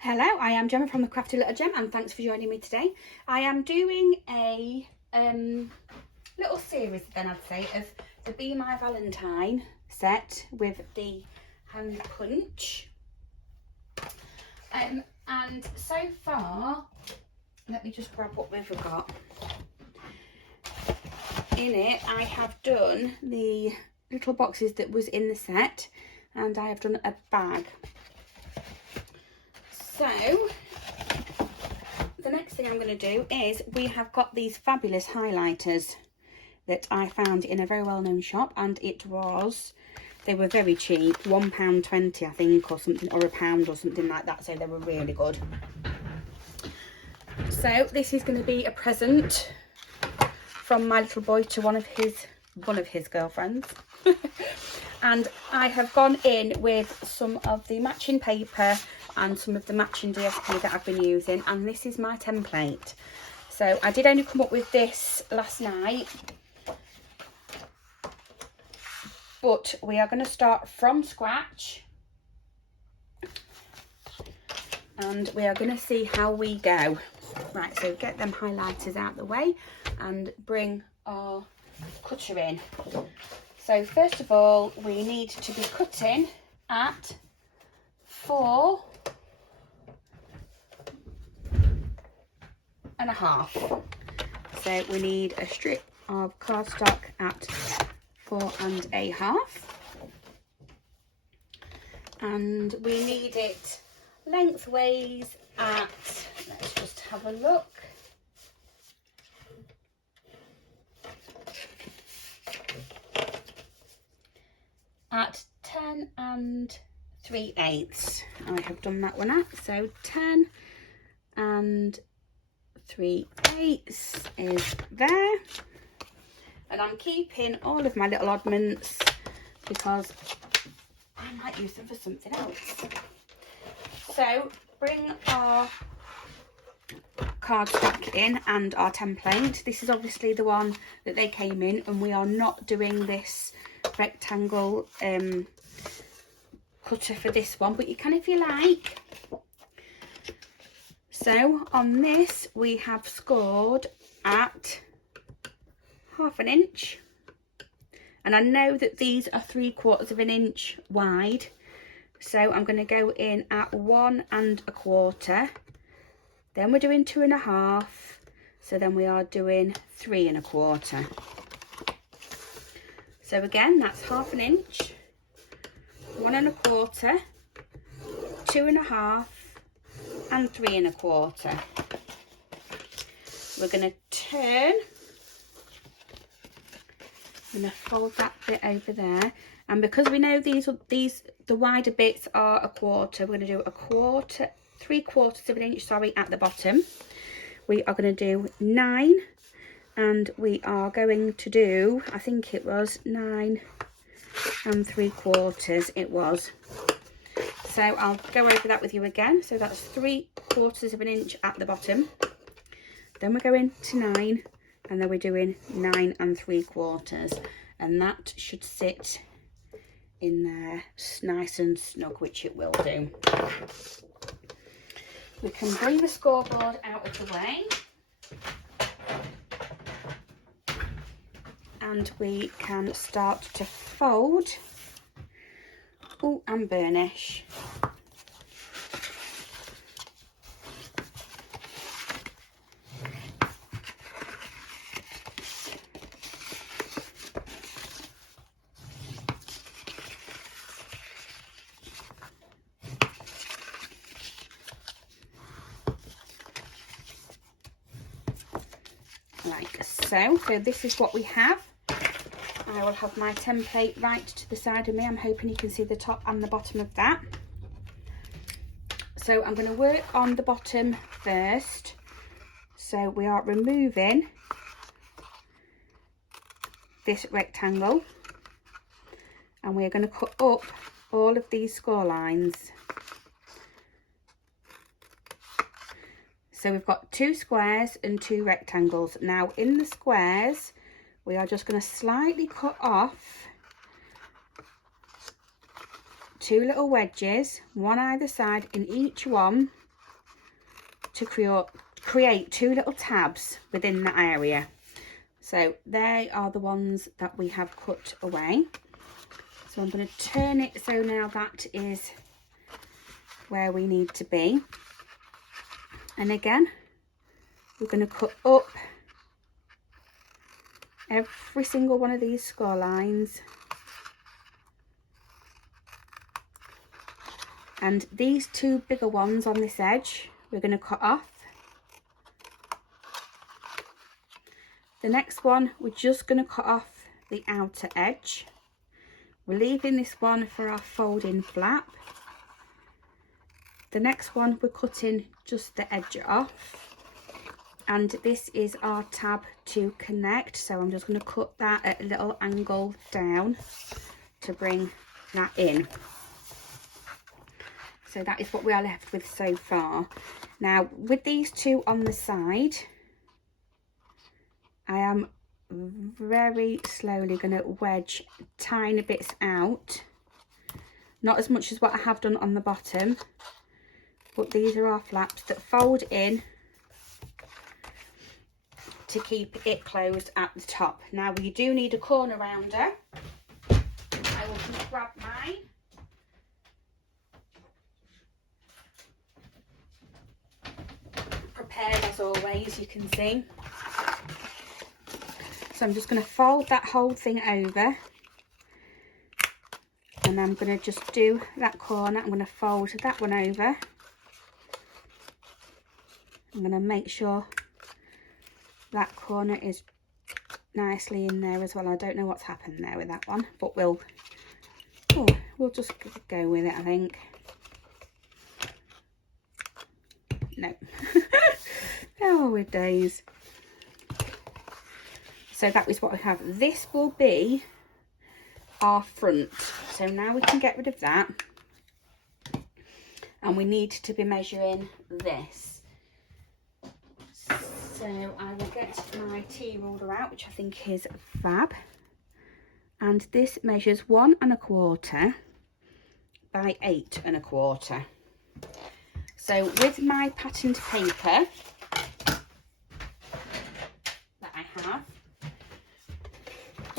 Hello, I am Gemma from the Crafty Little Gem, and thanks for joining me today. I am doing a little series then, I'd say, of the Be My Valentine set with the hand punch. And so far, let me just grab what we've got. In it, I have done the little boxes that was in the set, and I have done a bag. So, the next thing I'm going to do is we have got these fabulous highlighters that I found in a very well-known shop, and they were very cheap, £1.20 I think, or something, or £1 or something like that, so they were really good. So this is going to be a present from my little boy to one of his girlfriends. And I have gone in with some of the matching paper and some of the matching DSP that I've been using, and this is my template. So I did only come up with this last night, but we are going to start from scratch and we are going to see how we go. Right, so get them highlighters out the way and bring our cutter in. So first of all, we need to be cutting at 4.5. So we need a strip of cardstock at 4.5, and we need it lengthways at, let's just have a look, at 10 3/8. I have done that one at, so 10 3/8 is there. And I'm keeping all of my little oddments because I might use them for something else. So bring our cardstock in and our template. This is obviously the one that they came in, and we are not doing this rectangle cutter for this one, but you can if you like. So on this we have scored at 1/2 inch, and I know that these are 3/4 inch wide, so I'm going to go in at 1 1/4. Then we're doing 2.5, so then we are doing 3 1/4. So again, that's 1/2 inch, 1 1/4, 2.5, and 3 1/4. We're going to turn. I'm going to fold that bit over there, and because we know the wider bits are 1/4, we're going to do 3/4 inch, sorry, at the bottom. We are going to do 9, and we are going to do, I think it was 9 3/4 it was. So I'll go over that with you again. So that's 3/4 inch at the bottom, then we're going to 9, and then we're doing 9 3/4, and that should sit in there nice and snug, which it will do. We can bring the scoreboard out of the way, and we can start to fold. Oh, and burnish. Like so. So this is what we have. I will have my template right to the side of me. I'm hoping you can see the top and the bottom of that. So I'm going to work on the bottom first. So we are removing this rectangle, and we are going to cut up all of these score lines. So we've got 2 squares and 2 rectangles. Now in the squares, we are just going to slightly cut off 2 little wedges, one either side in each one, to create 2 little tabs within that area. So they are the ones that we have cut away. So I'm going to turn it so now that is where we need to be. And again, we're going to cut up every single one of these score lines. And these 2 bigger ones on this edge, we're going to cut off. The next one, we're just going to cut off the outer edge. We're leaving this one for our folding flap. The next one, we're cutting just the edge off. And this is our tab to connect. So I'm just going to cut that at a little angle down to bring that in. So that is what we are left with so far. Now, with these 2 on the side, I am very slowly going to wedge tiny bits out. Not as much as what I have done on the bottom, but these are our flaps that fold in to keep it closed at the top. Now, we do need a corner rounder. I will just grab mine. Prepared as always, you can see. So I'm just going to fold that whole thing over, and I'm going to just do that corner. I'm going to fold that one over. I'm going to make sure that corner is nicely in there as well. I don't know what's happened there with that one, but we'll just go with it, I think. No. Oh, with days. So that is what we have. This will be our front. So now we can get rid of that. And we need to be measuring this. So I will get my tea ruler out, which I think is fab. And this measures 1 1/4 by 8 1/4. So with my patterned paper that I have,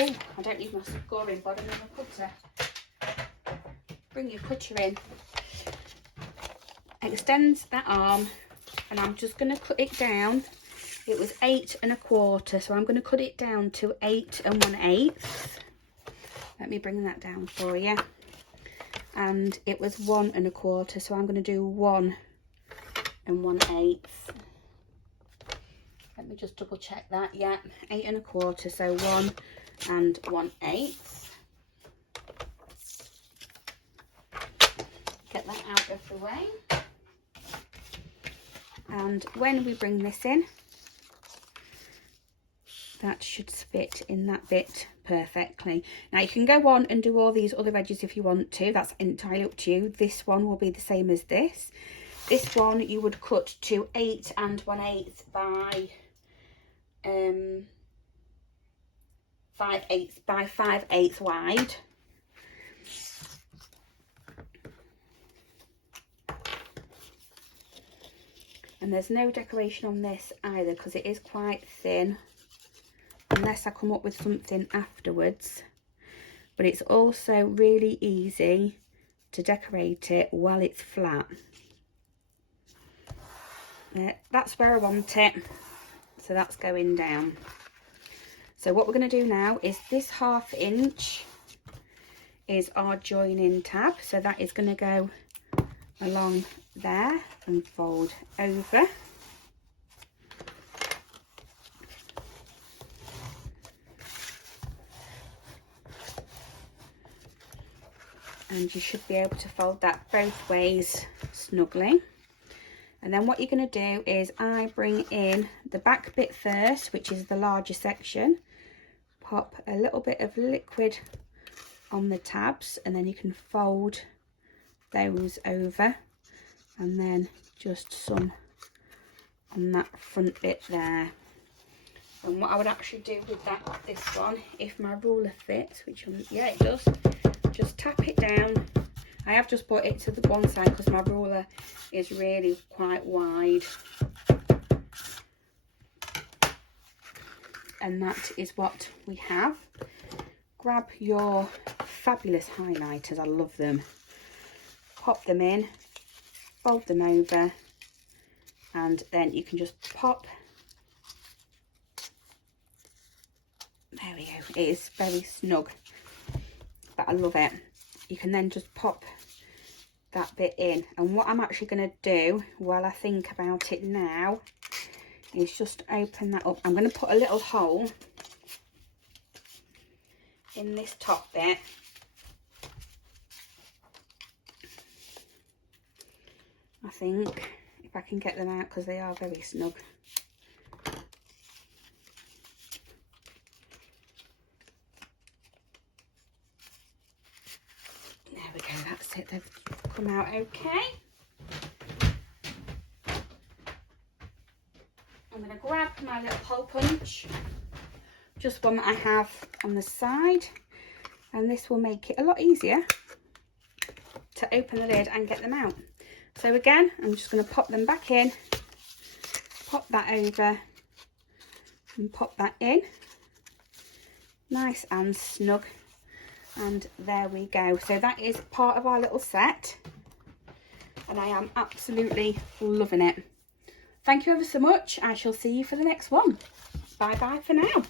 oh, I don't need my scoring board, I need my cutter. Bring your cutter in. Extend that arm, and I'm just going to cut it down. It was 8 1/4, so I'm going to cut it down to 8 1/8. Let me bring that down for you. And it was 1 1/4, so I'm going to do 1 1/8. Let me just double check that. Yeah, 8 1/4, so 1 1/8. Get that out of the way. And when we bring this in, that should fit in that bit perfectly. Now you can go on and do all these other edges if you want to. That's entirely up to you. This one will be the same as this. This one you would cut to 8 1/8 by 5/8 wide. And there's no decoration on this either because it is quite thin, unless I come up with something afterwards. But it's also really easy to decorate it while it's flat. That's where I want it, so that's going down. So what we're going to do now is this 1/2 inch is our joining tab, so that is going to go along there and fold over. And you should be able to fold that both ways snugly. And then what you're going to do is I bring in the back bit first, which is the larger section. Pop a little bit of liquid on the tabs, and then you can fold those over, and then just some on that front bit there. And what I would actually do with this one, if my ruler fits, which yeah, it does, just tap it down I have just put it to the one side because my ruler is really quite wide. And that is what we have. Grab your fabulous highlighters, I love them. Pop them in, fold them over, and then you can just pop. There we go, it is very snug, but I love it. You can then just pop that bit in, and what I'm actually going to do while I think about it now is just open that up. I'm going to put a little hole in this top bit. I think, if I can get them out, because they are very snug. There we go, that's it, they've come out okay. I'm going to grab my little hole punch, just one that I have on the side, and this will make it a lot easier to open the lid and get them out. So again, I'm just going to pop them back in, pop that over and pop that in, nice and snug, and there we go. So that is part of our little set, and I am absolutely loving it. Thank you ever so much. I shall see you for the next one. Bye bye for now.